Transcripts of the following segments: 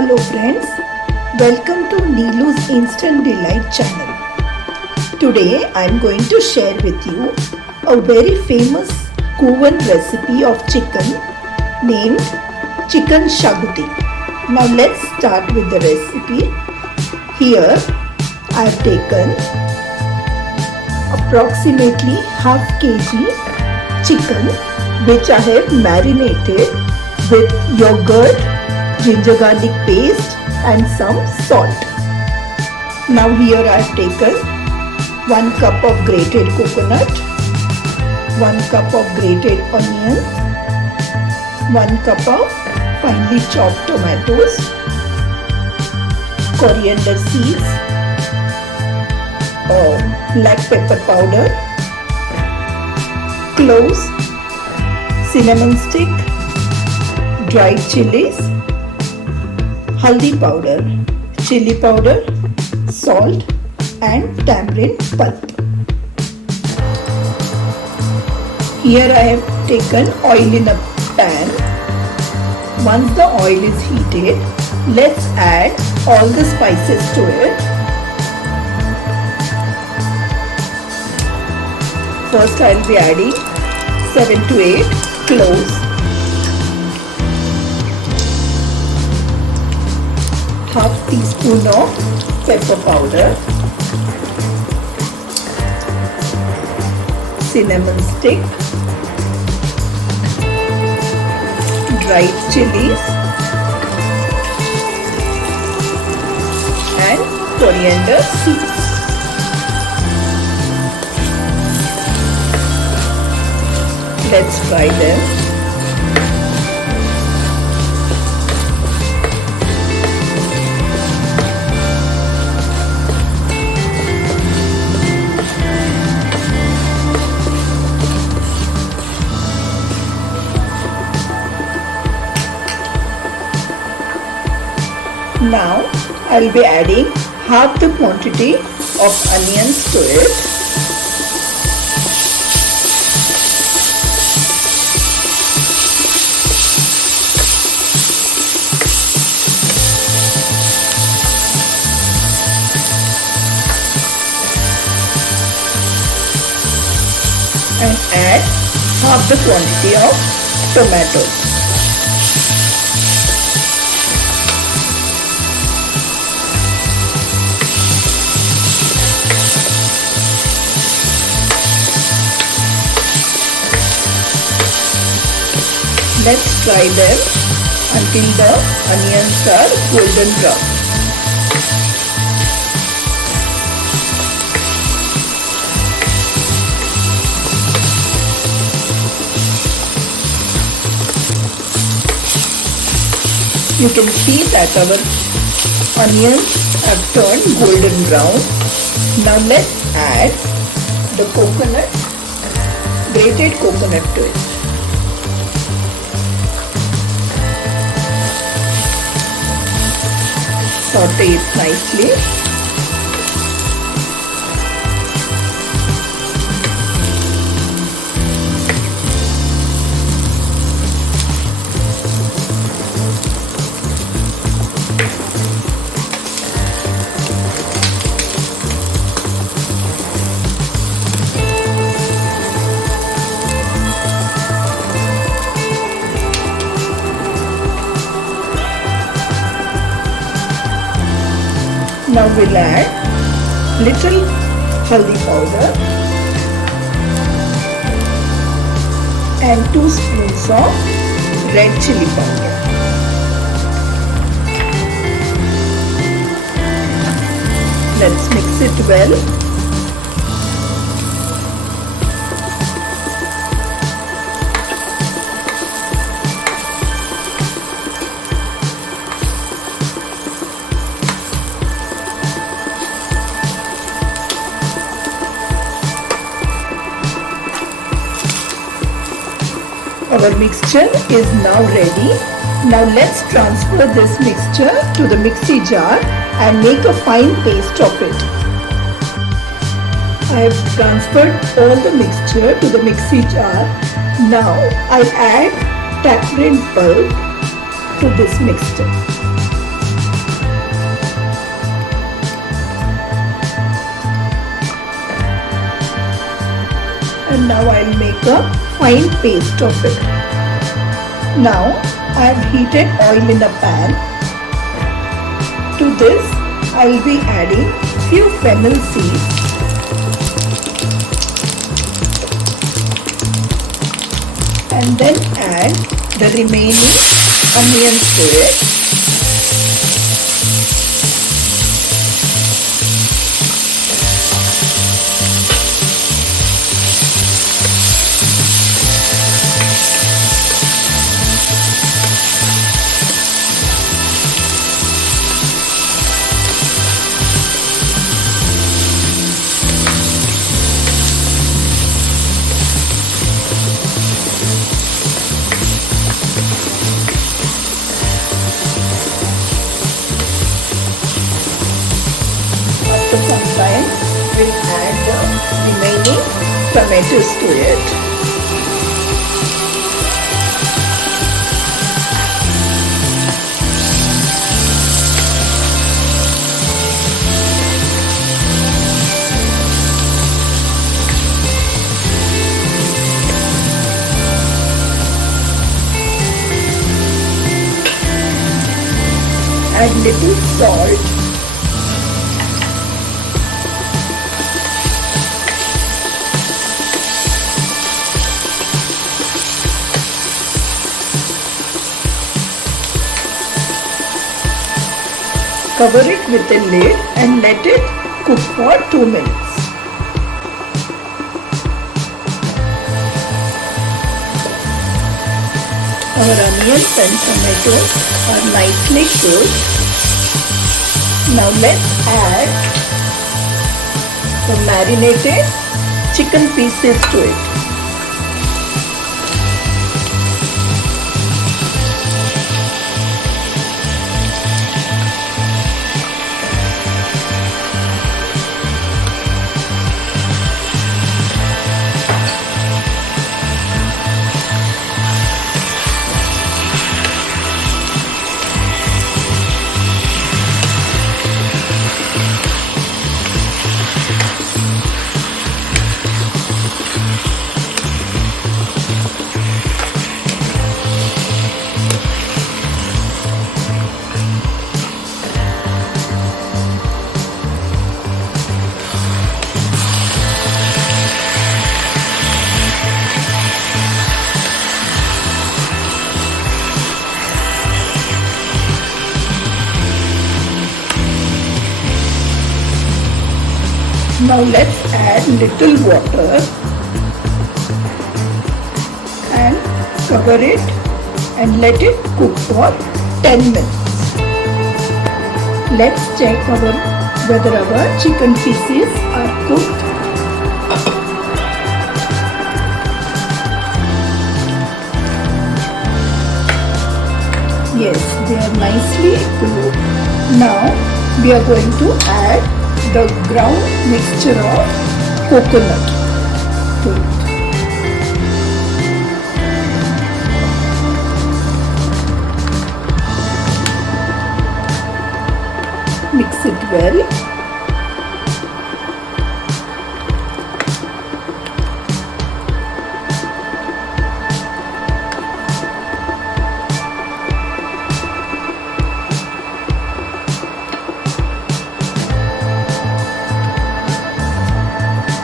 Hello friends, welcome to Neelu's Instant Delight channel. Today I am going to share with you a very famous Goan recipe of chicken named Chicken Shaguti. Now let's start with the recipe. Here I have taken approximately half kg chicken which I have marinated with yogurt, ginger garlic paste and some salt. Now here I have taken 1 cup of grated coconut, 1 cup of grated onion, 1 cup of finely chopped tomatoes, coriander seeds, black pepper powder, cloves, cinnamon stick, dried chilies, haldi powder, chili powder, salt and tamarind pulp. Here I have taken oil in a pan. Once the oil is heated, let's add all the spices to it. First I will be adding 7 to 8 cloves, half teaspoon of pepper powder, cinnamon stick, dried chilies and coriander seeds. Let's fry them. Now I will be adding half the quantity of onions to it. And add half the quantity of tomatoes. Let's fry them until the onions are golden brown. You can see that our onions have turned golden brown. Now let's add the coconut, grated coconut to it. Saute it nicely. Now we'll add little haldi powder and 2 spoons of red chili powder. Let's mix it well. Our mixture is now ready. Now let's transfer this mixture to the mixie jar and make a fine paste of it. I have transferred all the mixture to the mixie jar. Now I'll add tamarind pulp to this mixture. And now I'll make a fine paste of it. Now I've heated oil in a pan. To this I'll be adding few fennel seeds, and then add the remaining onions to it. After some time, we'll add the remaining tomatoes to it. Add little salt. Cover it with a lid and let it cook for 2 minutes. Our onions and tomatoes are nicely cooked. Now let's add the marinated chicken pieces to it. Now let's add little water and cover it and let it cook for 10 minutes. Let's check whether our chicken pieces are cooked. Yes, they are nicely cooked. Now we are going to add the ground mixture of coconut to it. Mix it well.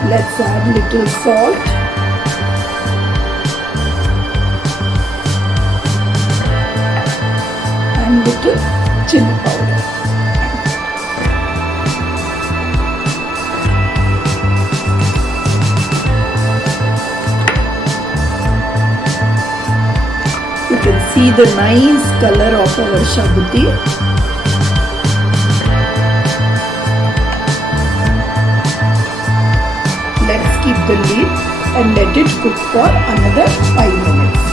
Let's add little salt and little chili powder. You can see the nice color of our shaguti. Let's keep the lid and let it cook for another 5 minutes.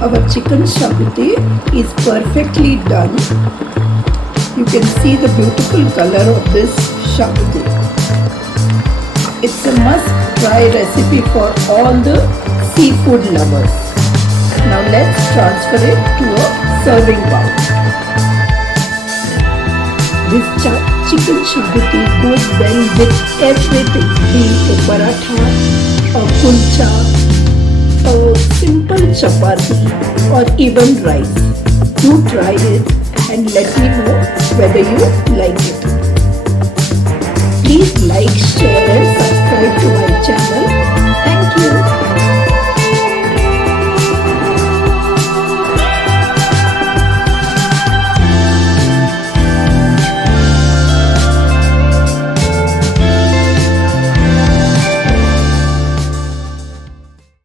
Our chicken shaguti is perfectly done. You can see the beautiful color of this shaguti. It's a must-try recipe for all the seafood lovers. Now let's transfer it to a serving bowl. This chicken shaguti goes well with everything, be it a paratha, a kulcha, a simple chapati or even rice. Do try it and let me know whether you like it. Please like, share and subscribe to my channel.